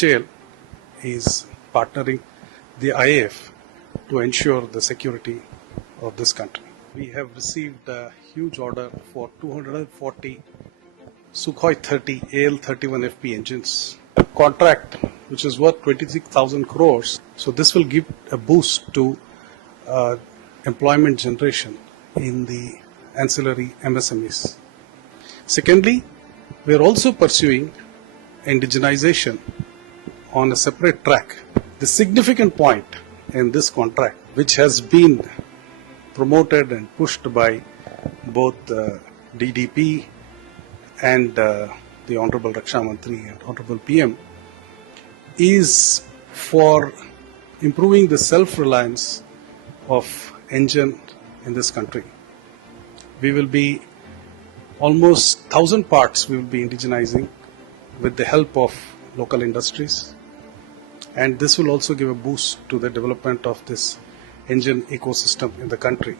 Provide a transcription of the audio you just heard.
HAL is partnering the IAF to ensure the security of this country. We have received a huge order for 240 Sukhoi 30 AL-31FP engines. A contract which is worth 26,000 crores. So this will give a boost to employment generation in the ancillary MSMEs. Secondly, we are also pursuing indigenization on a separate track. The significant point in this contract, which has been promoted and pushed by both DDP and the Honorable Raksha Mantri and Honorable PM, is for improving the self-reliance of engine in this country. We will be almost 1,000 parts we will be indigenizing with the help of local industries, and this will also give a boost to the development of this engine ecosystem in the country.